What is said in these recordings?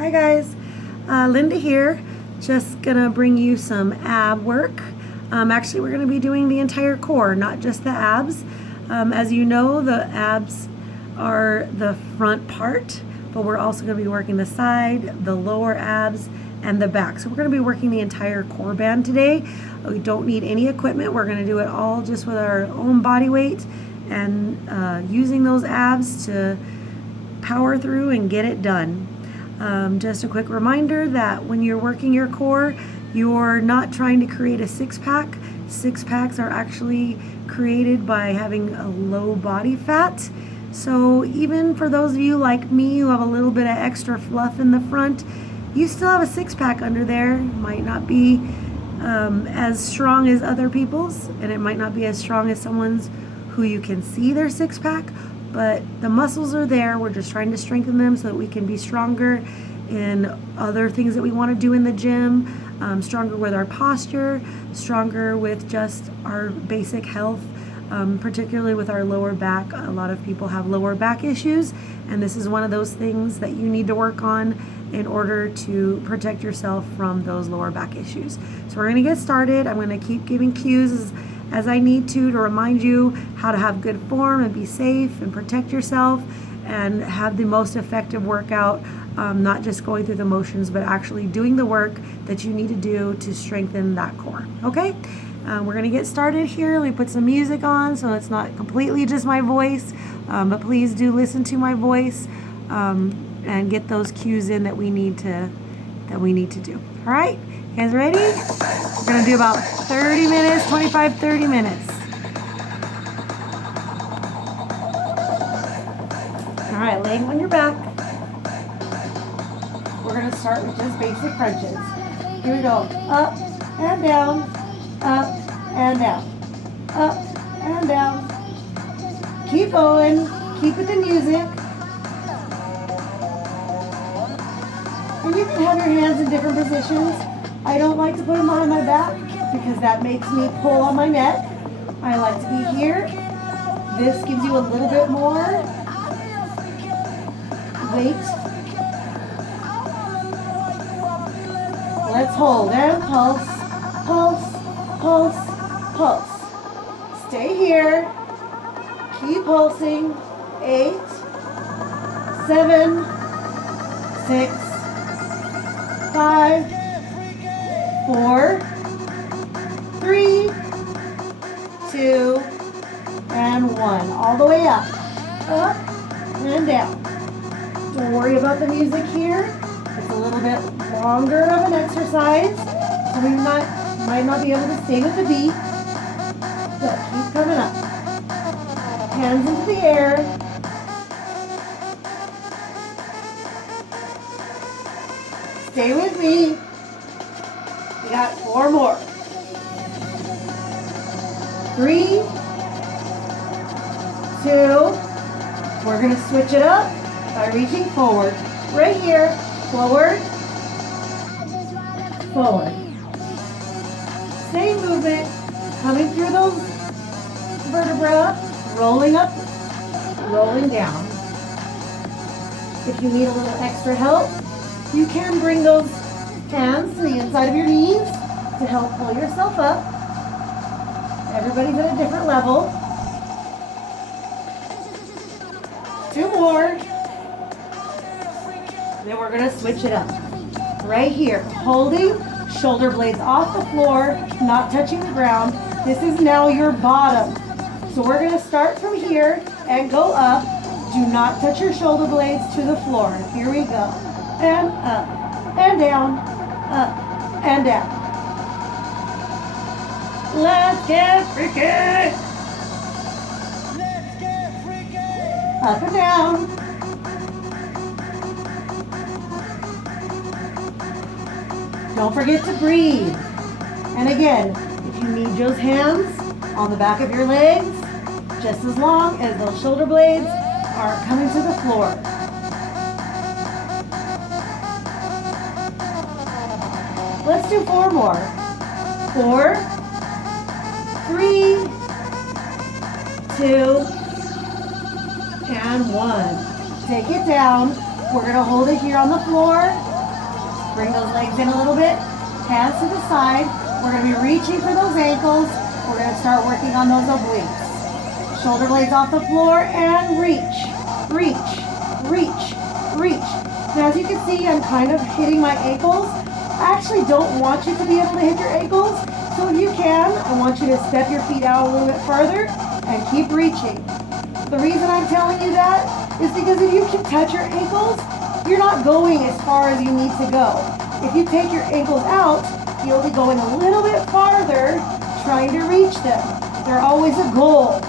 Hi guys, Linda here. Just gonna bring you some ab work. Actually, we're gonna be doing the entire core, not just the abs. As you know, the abs are the front part, but we're also gonna be working the side, the lower abs, and the back. So we're gonna be working the entire core band today. We don't need any equipment. We're gonna do it all just with our own body weight and using those abs to power through and get it done. Just a quick reminder that when you're working your core, you're not trying to create a six-pack. Six-packs are actually created by having a low body fat. So even for those of you like me who have a little bit of extra fluff in the front, you still have a six-pack under there. It might not be as strong as other people's, and it might not be as strong as someone's who you can see their six-pack, but the muscles are there. We're just trying to strengthen them so that we can be stronger in other things that we want to do in the gym, stronger with our posture, stronger with just our basic health, particularly with our lower back. A lot of people have lower back issues, and this is one of those things that you need to work on in order to protect yourself from those lower back issues. So we're going to get started. I'm going to keep giving cues as I need to remind you how to have good form and be safe and protect yourself and have the most effective workout, not just going through the motions, but actually doing the work that you need to do to strengthen that core. Okay? We're going to get started here. Let me put some music on so it's not completely just my voice, but please do listen to my voice and get those cues in that we need to do. All right? You guys ready? We're going to do about 30 minutes, 25, 30 minutes. All right, laying on your back. We're going to start with just basic crunches. Here we go. Up and down, up and down, up and down. Keep going. Keep with the music. And you can have your hands in different positions. I don't like to put them behind my back because that makes me pull on my neck. I like to be here. This gives you a little bit more weight. Let's hold and pulse, pulse, pulse, pulse. Stay here. Keep pulsing. 8, 7, 6, 5, 4, 3, 2, and 1. All the way up and down. Don't worry about the music here. It's a little bit longer of an exercise, so we might not be able to stay with the beat, but keep coming up. Hands into the air. Stay with me. We got 4 more. 3, 2. We're going to switch it up by reaching forward. Right here. Forward. Forward. Same movement. Coming through those vertebrae. Rolling up. Rolling down. If you need a little extra help, you can bring those hands to the inside of your knees to help pull yourself up. Everybody's at a different level. 2 more. Then we're going to switch it up. Right here, holding shoulder blades off the floor, not touching the ground. This is now your bottom. So we're going to start from here and go up. Do not touch your shoulder blades to the floor. Here we go. And up, and down, up, and down. Let's get freaky! Up and down. Don't forget to breathe. And again, if you need those hands on the back of your legs, just as long as those shoulder blades are coming to the floor. Let's do 4 more. 4, 3, 2, and 1. Take it down. We're gonna hold it here on the floor. Bring those legs in a little bit. Hands to the side. We're gonna be reaching for those ankles. We're gonna start working on those obliques. Shoulder blades off the floor and reach, reach, reach, reach. Now as you can see, I'm kind of hitting my ankles. I actually don't want you to be able to hit your ankles. So if you can, I want you to step your feet out a little bit further and keep reaching. The reason I'm telling you that is because if you can touch your ankles, you're not going as far as you need to go. If you take your ankles out, you'll be going a little bit farther trying to reach them. They're always a goal.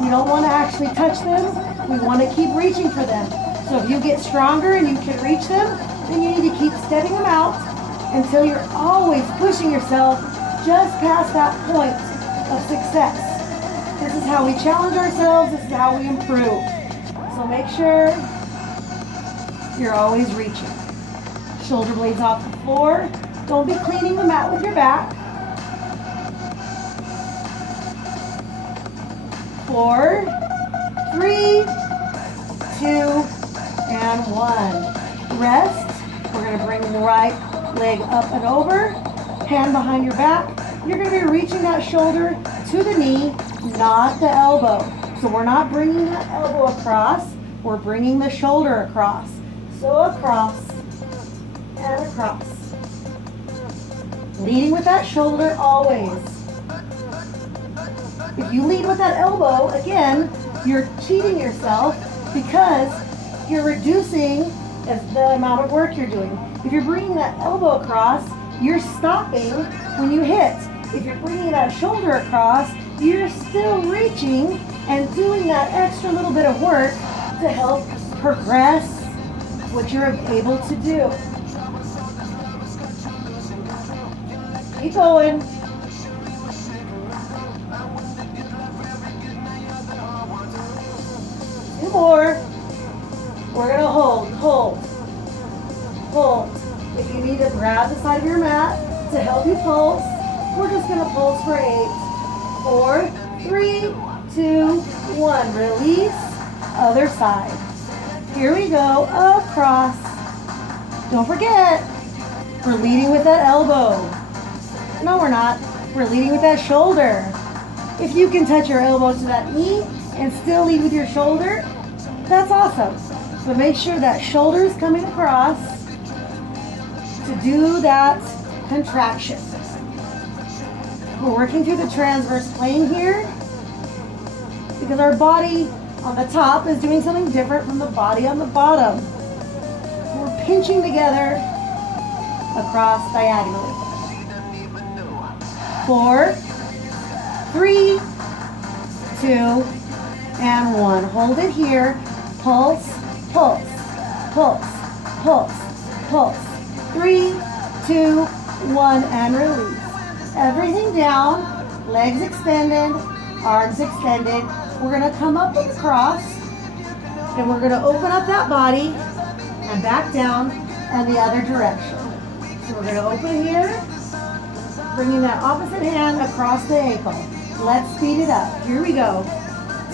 We don't want to actually touch them. We want to keep reaching for them. So if you get stronger and you can reach them, then you need to keep stepping them out until you're always pushing yourself just past that point of success. This is how we challenge ourselves. This is how we improve. So make sure you're always reaching. Shoulder blades off the floor. Don't be cleaning the mat with your back. 4, 3, 2, and 1. Rest. We're going to bring the right leg up and over. Hand behind your back. You're going to be reaching that shoulder to the knee, not the elbow. So we're not bringing that elbow across. We're bringing the shoulder across. So across and across. Leading with that shoulder always. If you lead with that elbow, again, you're cheating yourself because you're reducing the amount of work you're doing. If you're bringing that elbow across, you're stopping when you hit. If you're bringing that shoulder across, you're still reaching and doing that extra little bit of work to help progress what you're able to do. Keep going. Two more. We're going to hold, hold, hold. If you need to grab the side of your mat to help you pulse, we're just going to pulse for 8, 4, 3, 2, 1. Release, other side. Here we go, across. Don't forget, we're leading with that elbow. No, we're not. We're leading with that shoulder. If you can touch your elbow to that knee and still lead with your shoulder, that's awesome. But make sure that shoulder is coming across to do that contraction. We're working through the transverse plane here because our body on the top is doing something different from the body on the bottom. We're pinching together across diagonally. 4, 3, 2, and 1. Hold it here. Pulse, pulse, pulse, pulse, pulse. 3, 2, 1, and release. Everything down, legs extended, arms extended. We're going to come up with a cross, and we're going to open up that body and back down and the other direction. So we're going to open here, bringing that opposite hand across the ankle. Let's speed it up. Here we go.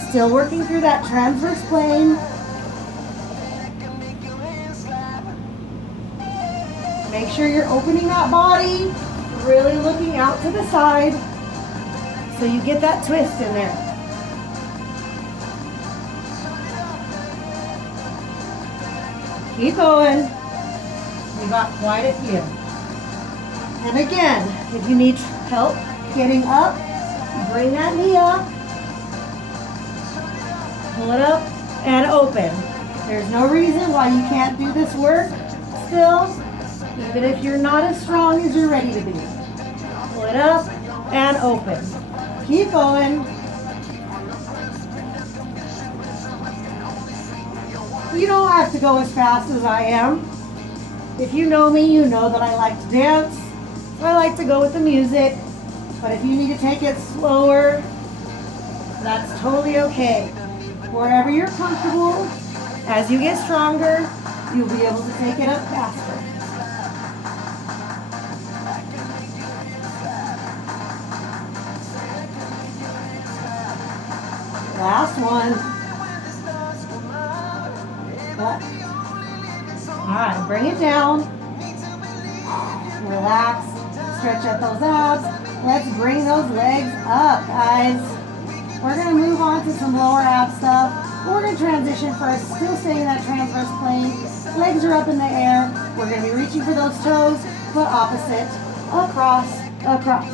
Still working through that transverse plane. Make sure you're opening that body, really looking out to the side so you get that twist in there. Keep going. We got quite a few. And again, if you need help getting up, bring that knee up, pull it up, and open. There's no reason why you can't do this work still, even if you're not as strong as you're ready to be. Pull it up and open. Keep going. You don't have to go as fast as I am. If you know me, you know that I like to dance. I like to go with the music. But if you need to take it slower, that's totally okay. Wherever you're comfortable, as you get stronger, you'll be able to take it up faster. Last one. right, bring it down. Relax, stretch out those abs. Let's bring those legs up, guys. We're gonna move on to some lower ab stuff. We're gonna transition first, still staying in that transverse plane. Legs are up in the air. We're gonna be reaching for those toes, but opposite, across, across.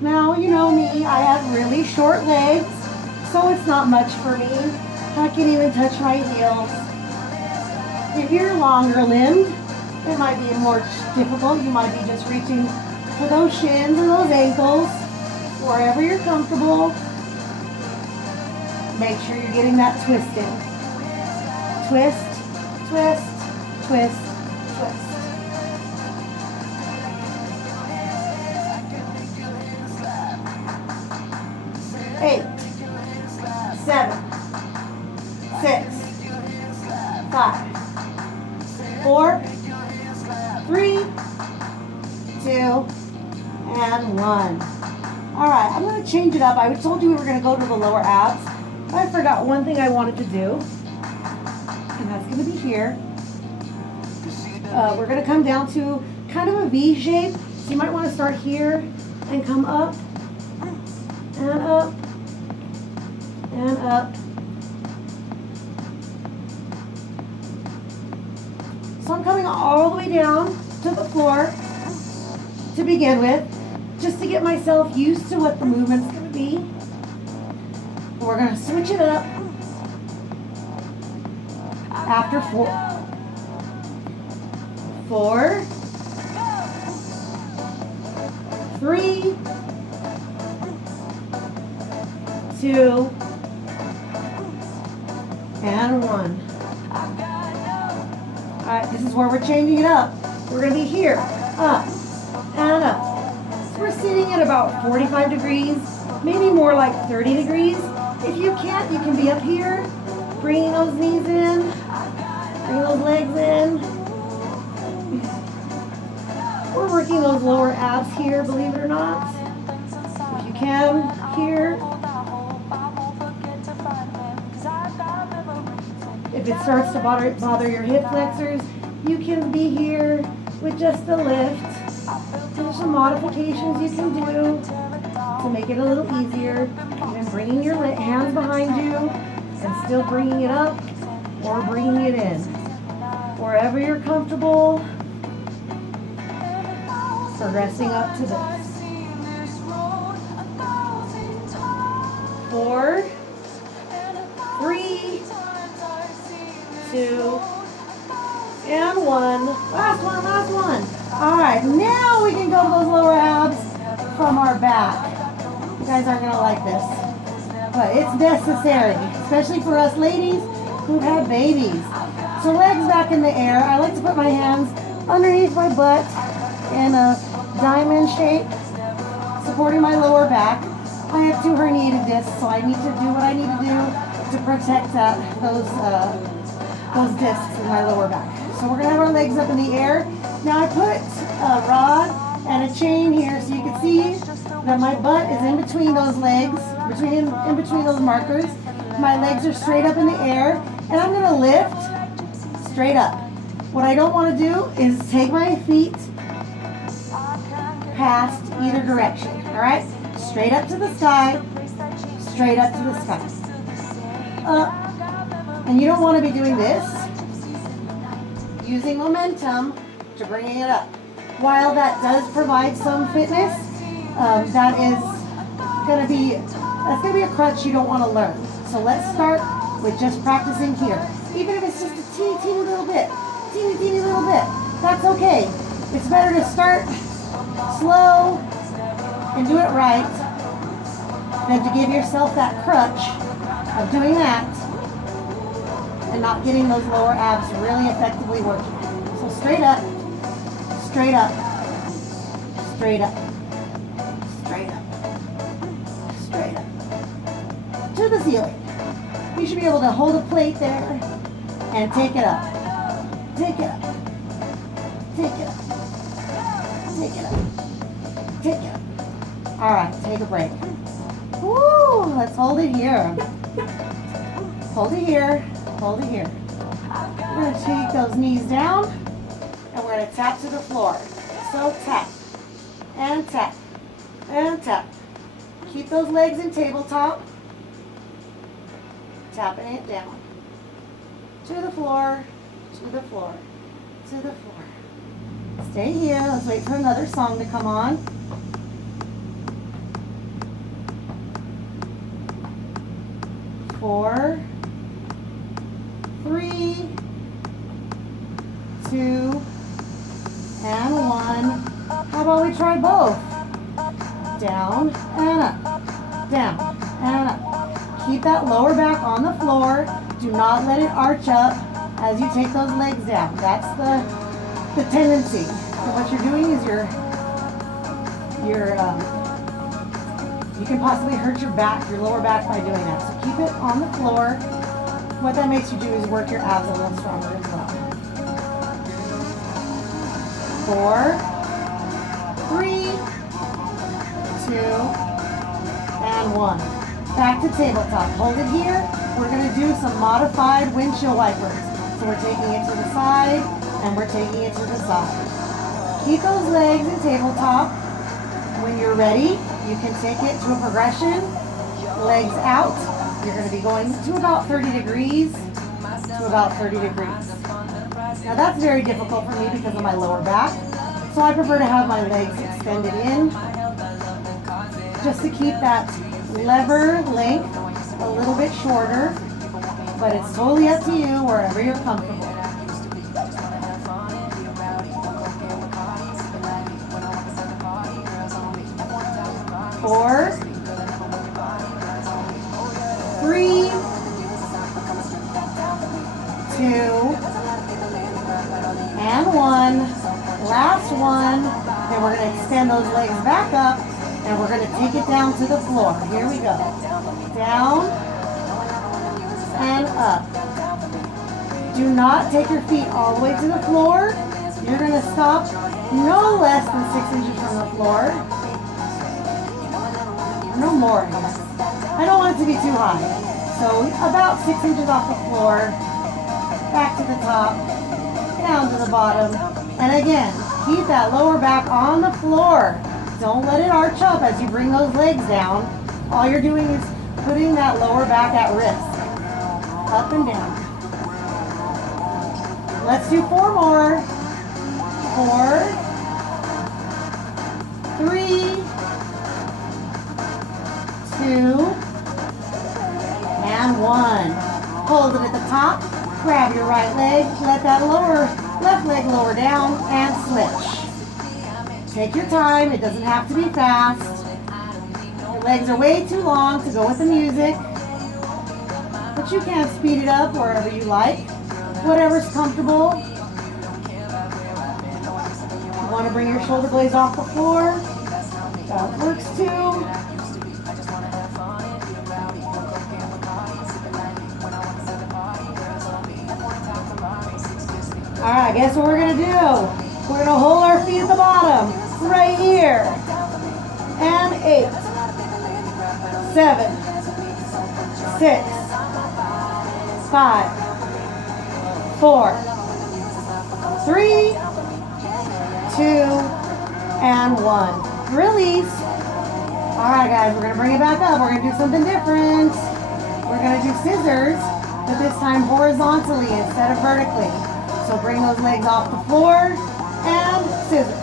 Now, you know me, I have really short legs, so it's not much for me. I can even touch my heels. If you're longer limbed, it might be more difficult. You might be just reaching for those shins or those ankles, wherever you're comfortable. Make sure you're getting that twist in. Twist, twist, twist, twist. Eight, 7, 6, 5, 4, 3, 2, and 1. All right, I'm going to change it up. I told you we were going to go to the lower abs. I forgot one thing I wanted to do, and that's going to be here. We're going to come down to kind of a V shape. So you might want to start here and come up and up and up. So I'm coming all the way down to the floor to begin with, just to get myself used to what the movement's going to be. We're going to switch it up after 4. 4, 3, 2, and 1. All right, this is where we're changing it up. We're going to be here, up, and up. So we're sitting at about 45 degrees, maybe more like 30 degrees. If you can't, you can be up here, bringing those knees in, bring those legs in. We're working those lower abs here, believe it or not. If you can, here. If it starts to bother your hip flexors, you can be here with just a lift. There's some modifications you can do to make it a little easier. Even bringing your hands behind you and still bringing it up or bringing it in. Wherever you're comfortable, progressing up to this. 4, 3, 2, and 1. Last one, last one. All right, now we can go to those lower abs from our back. You guys aren't gonna like this, but it's necessary, especially for us ladies who've had babies. So legs back in the air. I like to put my hands underneath my butt in a diamond shape, supporting my lower back. I have 2 herniated discs, so I need to do what I need to do to protect those discs in my lower back. So we're gonna have our legs up in the air. Now I put a rod and a chain here so you can see that my butt is in between those legs, in between those markers. My legs are straight up in the air, and I'm gonna lift straight up. What I don't wanna do is take my feet past either direction, all right? Straight up to the sky, straight up to the sky. Up, and you don't wanna be doing this, using momentum to bringing it up. While that does provide some fitness, that's gonna be a crutch you don't want to learn. So let's start with just practicing here. Even if it's just a teeny little bit, teeny little bit, that's okay. It's better to start slow and do it right than to give yourself that crutch of doing that and not getting those lower abs really effectively working. So straight up, straight up, straight up, straight up, straight up, to the ceiling. You should be able to hold a plate there and take it up, take it up, take it up, take it up, take it up. All right, take a break. Woo, let's hold it here. Hold it here, hold it here. We're going to take those knees down and we're going to tap to the floor. So tap and tap and tap. Keep those legs in tabletop. Tapping it down. To the floor, to the floor, to the floor. Stay here. Let's wait for another song to come on. 4, 3, 2, and 1. How about we try both? Down and up, down and up. Keep that lower back on the floor. Do not let it arch up as you take those legs down. That's the tendency. And what you're doing is you can possibly hurt your back, your lower back by doing that. So keep it on the floor. What that makes you do is work your abs a little stronger as well. 4, 3, 2, and 1. Back to tabletop. Hold it here. We're going to do some modified windshield wipers. So we're taking it to the side and we're taking it to the side. Keep those legs in tabletop. When you're ready, you can take it to a progression. Legs out. You're going to be going to about 30 degrees. To about 30 degrees. Now that's very difficult for me because of my lower back. So I prefer to have my legs extended in. Just to keep that lever length a little bit shorter, but it's totally up to you wherever you're comfortable. 4, 3, 2, and 1. Last one. Then we're going to extend those legs back up and we're going to take it down to the floor. Here we go. Down and up. Do not take your feet all the way to the floor. You're going to stop no less than 6 inches from the floor. No more, I guess. I don't want it to be too high. So about 6 inches off the floor, back to the top, down to the bottom. And again, keep that lower back on the floor. Don't let it arch up as you bring those legs down. All you're doing is putting that lower back at risk. Up and down. Let's do 4 more. 4, 3, 2, and 1. Hold it at the top. Grab your right leg. Let that left leg lower down and switch. Take your time. It doesn't have to be fast. Your legs are way too long to go with the music. But you can speed it up wherever you like. Whatever's comfortable. You want to bring your shoulder blades off the floor. That works too. Alright, guess what we're going to do? We're going to hold our feet at the bottom, right here. And 8, 7, 6, 5, 4, 3, 2, and 1. Release. Alright guys, we're going to bring it back up. We're going to do something different. We're going to do scissors, but this time horizontally instead of vertically. So bring those legs off the floor and scissors.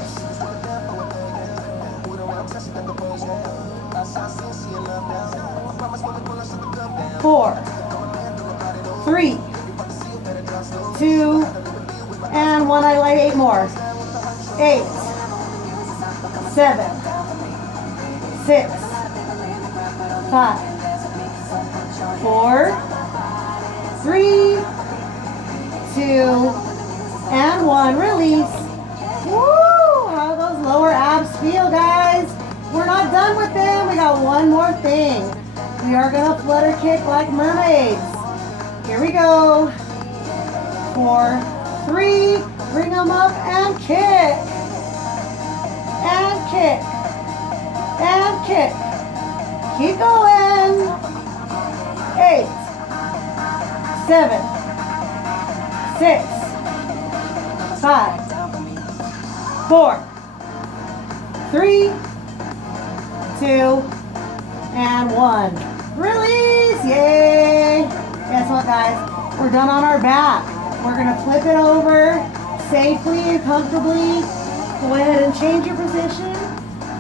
4, 3, 2, and 1. I like 8 more. 8, 7, 6, 5, 4, 3, 2, and 1. Release. Woo! How those lower abs feel, guys? We're not done with them. We got one more thing. We are going to flutter kick like mermaids. Here we go. 4, 3. Bring them up and kick. And kick. And kick. Keep going. 8, 7, 6, 5, 4, 3, 2, and 1. Release! Yay! Guess what, guys? We're done on our back. We're going to flip it over safely and comfortably. Go ahead and change your position.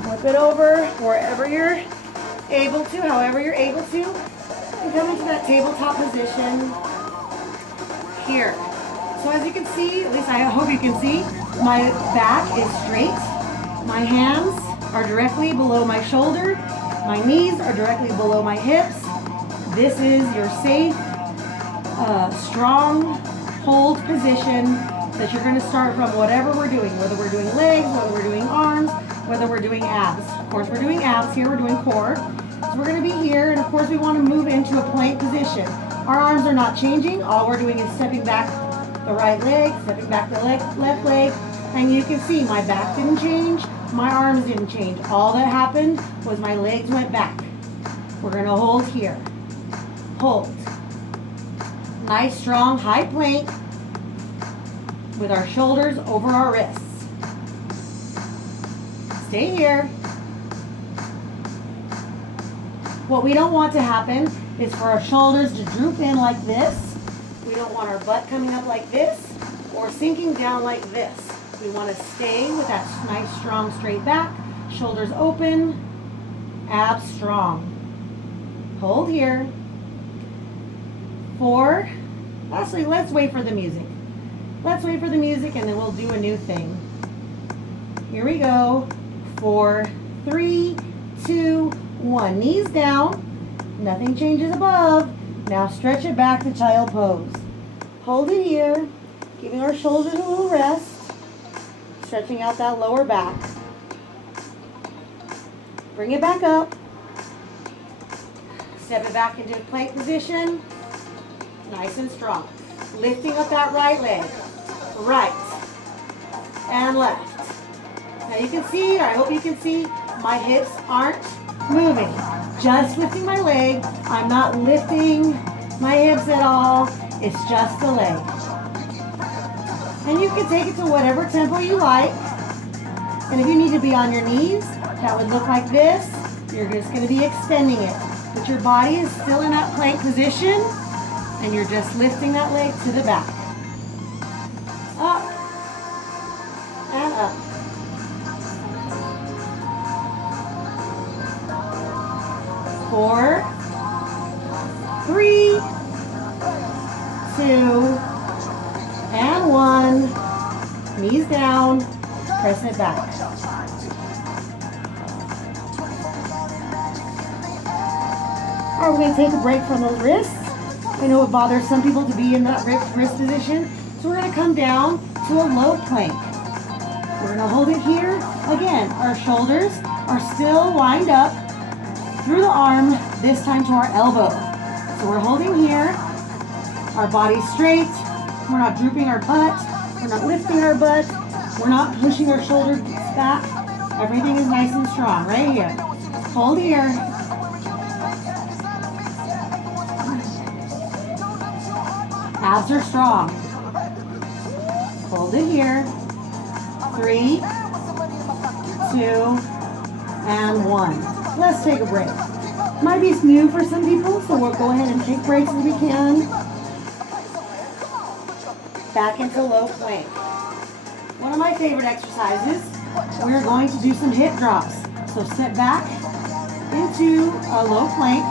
Flip it over wherever you're able to, however you're able to. And come into that tabletop position here. So as you can see, at least I hope you can see, my back is straight. My hands are directly below my shoulder. My knees are directly below my hips. This is your safe, strong hold position that you're going to start from whatever we're doing, whether we're doing legs, whether we're doing arms, whether we're doing abs. Of course, we're doing abs here, we're doing core. So we're going to be here, and of course, we want to move into a plank position. Our arms are not changing. All we're doing is stepping back the right leg, stepping back the left leg, and you can see my back didn't change, my arms didn't change. All that happened was my legs went back. We're going to hold here. Hold. Nice, strong, high plank with our shoulders over our wrists. Stay here. What we don't want to happen is for our shoulders to droop in like this. We don't want our butt coming up like this or sinking down like this. We want to stay with that nice, strong, straight back. Shoulders open, abs strong. Hold here. 4. Actually, let's wait for the music. Let's wait for the music and then we'll do a new thing. Here we go. 4, 3, 2, 1. Knees down. Nothing changes above. Now stretch it back to child pose. Hold it here. Giving our shoulders a little rest. Stretching out that lower back. Bring it back up. Step it back into a plank position. Nice and strong. Lifting up that right leg. Right and left. Now you can see, or I hope you can see, my hips aren't moving. Just lifting my leg. I'm not lifting my hips at all. It's just the leg. And you can take it to whatever tempo you like. And if you need to be on your knees, that would look like this. You're just going to be extending it. But your body is still in that plank position. And you're just lifting that leg to the back. Up and up. Four, 3, 2, and 1. Knees down. Press it back. All right, we're going to take a break from those wrists. I know it bothers some people to be in that wrist position. So we're going to come down to a low plank. We're going to hold it here. Again, our shoulders are still lined up through the arm, this time to our elbow. So we're holding here. Our body's straight. We're not drooping our butt. We're not lifting our butt. We're not pushing our shoulders back. Everything is nice and strong right here. Hold here. Abs are strong. Hold it here. 3, 2, and 1. Let's take a break. Might be new for some people, so we'll go ahead and take breaks as we can. Back into low plank. One of my favorite exercises, we're going to do some hip drops. So sit back into a low plank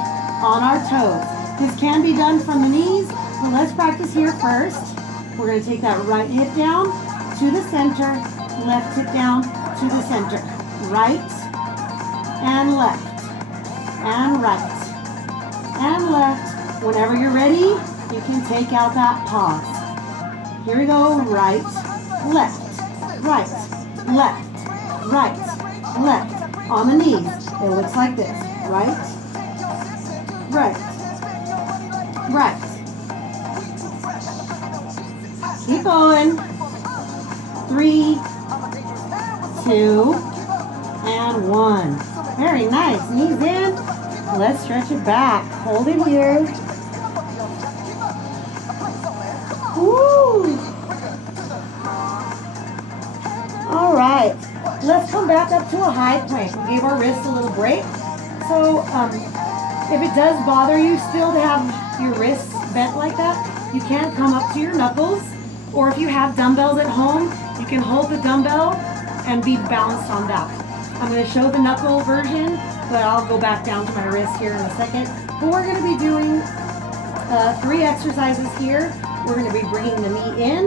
on our toes. This can be done from the knees, but let's practice here first. We're going to take that right hip down to the center, left hip down to the center. Right and left and right and left. Whenever you're ready, you can take out that pause. Here we go. Right, left, right, left, right, left. On the knees, it looks like this. Right, right, right. Keep going. 3, 2, and 1. Very nice. Knees in. Let's stretch it back. Hold it here. Woo! All right, let's come back up to a high plank. We gave our wrist a little break. So if it does bother you still to have your wrists bent like that, you can come up to your knuckles, or if you have dumbbells at home, you can hold the dumbbell and be balanced on that. I'm going to show the knuckle version, but I'll go back down to my wrist here in a second. But we're going to be doing 3 exercises here. We're going to be bringing the knee in.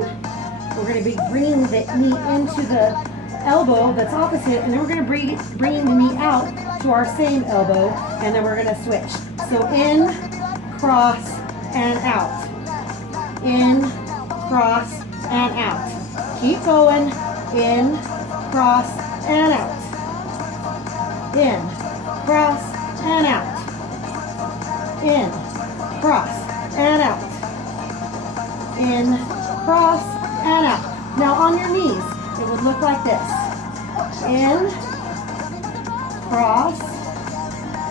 We're going to be bringing the knee into the elbow that's opposite, and then we're going to be bringing the knee out to our same elbow, and then we're going to switch. So in, cross, and out. In, cross, and out. Keep going. In, cross, and out. In, cross, and out. In, cross, and out. In, cross, and out. Now on your knees, it would look like this. In, cross,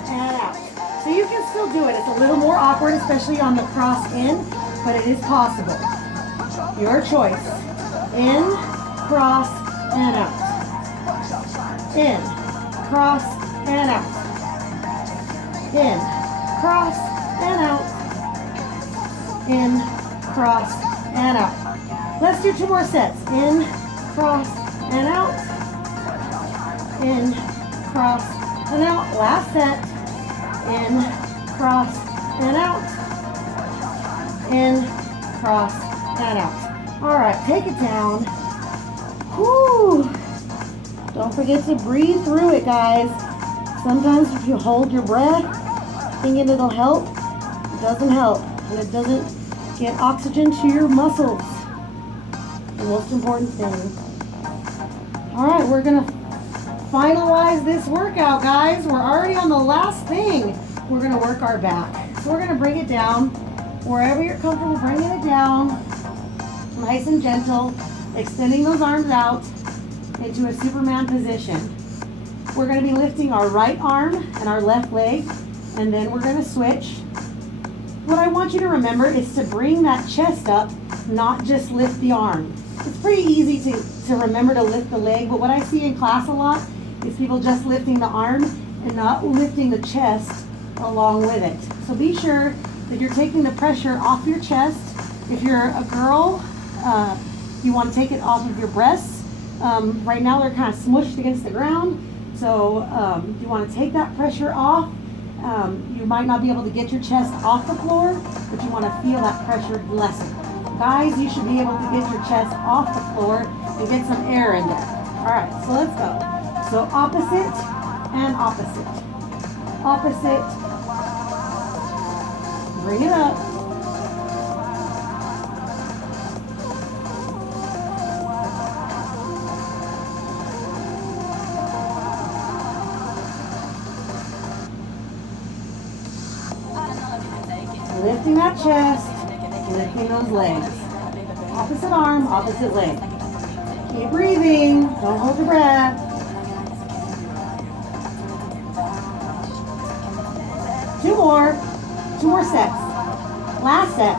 and out. So you can still do it. It's a little more awkward, especially on the cross in, but it is possible. Your choice. In, cross, and out. In, cross, and out. In, cross, and out. In, cross, and out. Let's do 2 more sets. In, cross, and out. In, cross, and out. Last set. In, cross, and out. In, cross, and out. All right, take it down. Whoo! Don't forget to breathe through it, guys. Sometimes if you hold your breath, thinking it'll help, it doesn't help. And it doesn't get oxygen to your muscles. The most important thing. All right, we're gonna finalize this workout, guys. We're already on the last thing. We're gonna work our back. So we're gonna bring it down. Wherever you're comfortable bringing it down, nice and gentle, extending those arms out into a Superman position. We're gonna be lifting our right arm and our left leg, and then we're gonna switch. What I want you to remember is to bring that chest up, not just lift the arm. It's pretty easy to remember to lift the leg, but what I see in class a lot is people just lifting the arm and not lifting the chest along with it. So be sure that you're taking the pressure off your chest. If you're a girl, you want to take it off of your breasts. Right now they're kind of smushed against the ground, so you want to take that pressure off. You might not be able to get your chest off the floor, but you want to feel that pressure lessen. Guys, you should be able to get your chest off the floor and get some air in there. All right, so let's go. So opposite and opposite. Opposite. Bring it up. Lifting that chest, lifting those legs. Opposite arm, opposite leg. Keep breathing, don't hold your breath. Two more sets. Last set.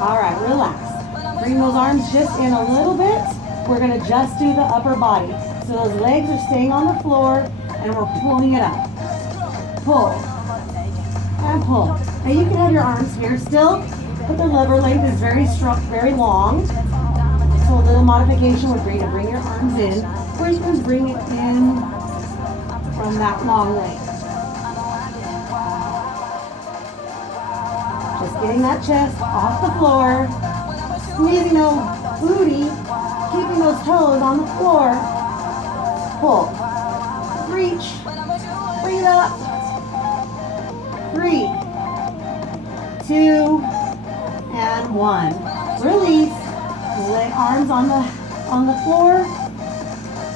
All right, relax. Bring those arms just in a little bit. We're gonna just do the upper body. So those legs are staying on the floor and we're pulling it up. Pull. And pull. Now you can have your arms here still, but the lever length is very strong, very long. So a little modification would be to bring your arms in, or you can bring it in from that long length. Just getting that chest off the floor, squeezing those booty, keeping those toes on the floor. Pull. Reach. Bring it up. 3, 2, and 1. Release. Lay arms on the floor.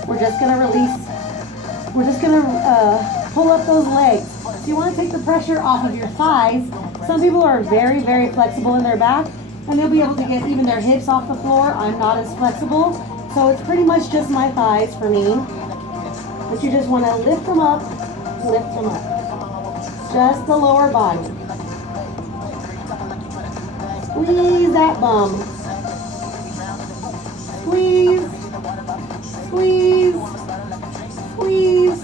We're just gonna release. We're just gonna pull up those legs. So you want to take the pressure off of your thighs. Some people are very, very flexible in their back, and they'll be able to get even their hips off the floor. I'm not as flexible, so it's pretty much just my thighs for me. But you just want to lift them up, lift them up. Just the lower body. Squeeze that bum. Squeeze. Squeeze. Squeeze.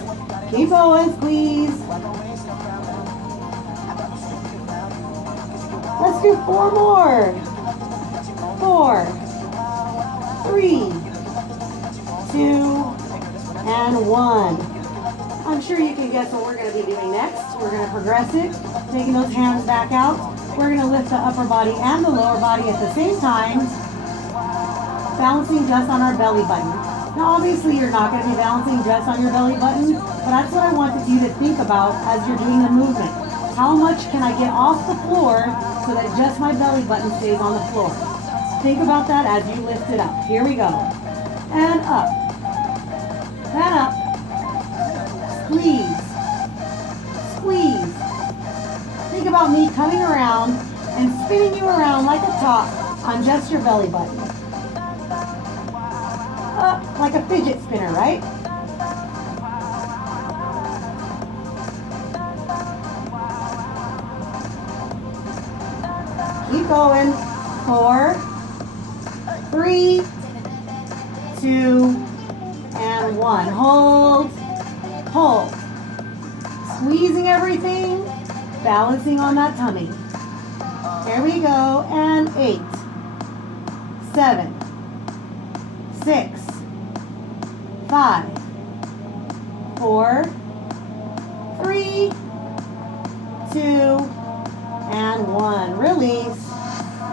Keep going, squeeze. Let's do 4 more. 4, 3, 2, and 1. I'm sure you can guess what we're going to be doing next. We're going to progress it, taking those hands back out. We're going to lift the upper body and the lower body at the same time, balancing just on our belly button. Now obviously you're not going to be balancing just on your belly button, but that's what I wanted you to think about as you're doing the movement. How much can I get off the floor so that just my belly button stays on the floor? Think about that as you lift it up. Here we go. And up. And up. Squeeze. Squeeze. Think about me coming around and spinning you around like a top on just your belly button. Up like a fidget spinner, right? Keep going. 4, 3, 2, and 1. Hold. Hold. Squeezing everything, balancing on that tummy. Here we go. And 8, 7, 6, 5, 4, 3, 2, and 1. Release.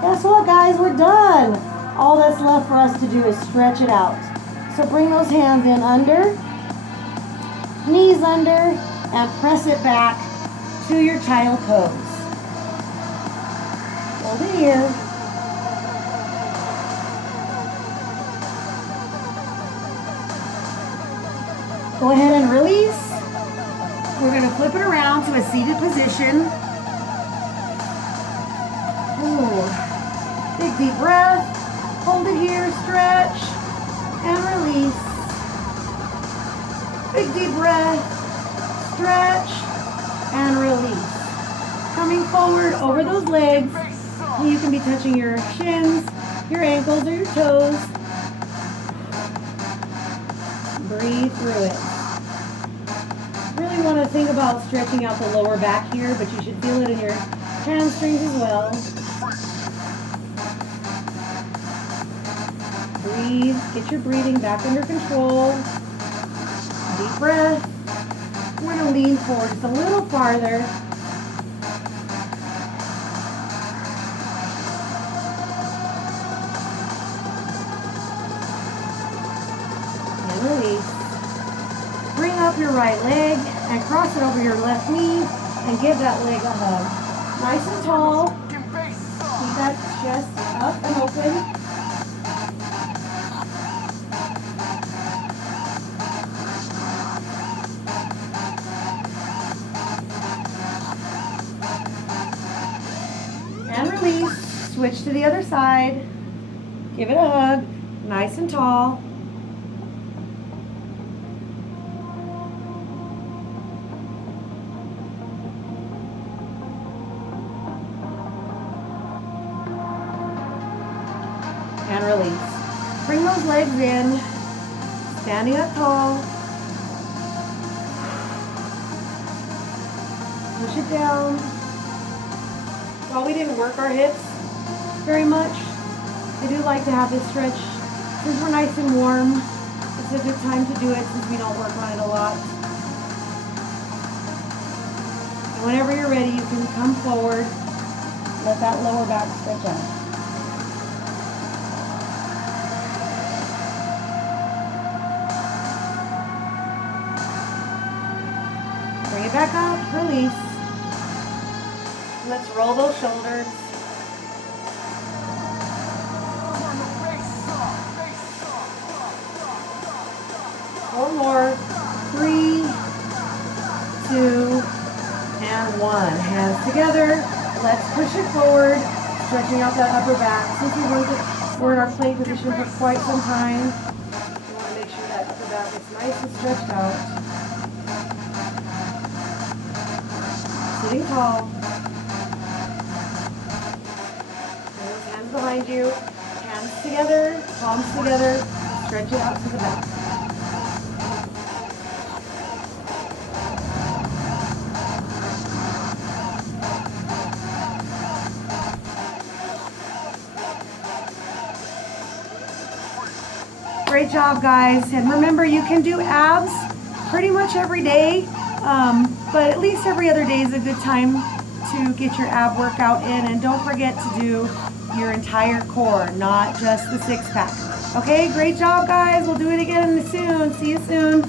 Guess what, guys? We're done. All that's left for us to do is stretch it out. So bring those hands in under, knees under, and press it back to your child pose. Hold it here. Go ahead and release. We're going to flip it around to a seated position. Ooh. Big deep breath. Hold it here, stretch, and release. Big deep breath, stretch, and release. Coming forward over those legs. You can be touching your shins, your ankles, or your toes. Breathe through it. Really want to think about stretching out the lower back here, but you should feel it in your hamstrings as well. Breathe. Get your breathing back under control. Deep breath. We're going to lean forward just a little farther. And release. Bring up your right leg and cross it over your left knee and give that leg a hug. Nice and tall. Keep that chest up and open. Switch to the other side. Give it a hug. Nice and tall. And release. Bring those legs in. Standing up tall. Push it down. While we didn't work our hips very much, I do like to have this stretch. Since we're nice and warm, it's a good time to do it since we don't work on it a lot. And whenever you're ready, you can come forward. Let that lower back stretch out. Bring it back up, release. Let's roll those shoulders. Four more. 3, 2, and 1. Hands together. Let's push it forward, stretching out that upper back. Since we're in our plank position for quite some time, we want to make sure that upper back is nice and stretched out. Sitting tall. behind you, hands together, palms together, stretch it out to the back. Great job, guys. And remember, you can do abs pretty much every day, but at least every other day is a good time to get your ab workout in. And don't forget to do your entire core, not just the six pack. Okay, great job, guys. We'll do it again soon. See you soon.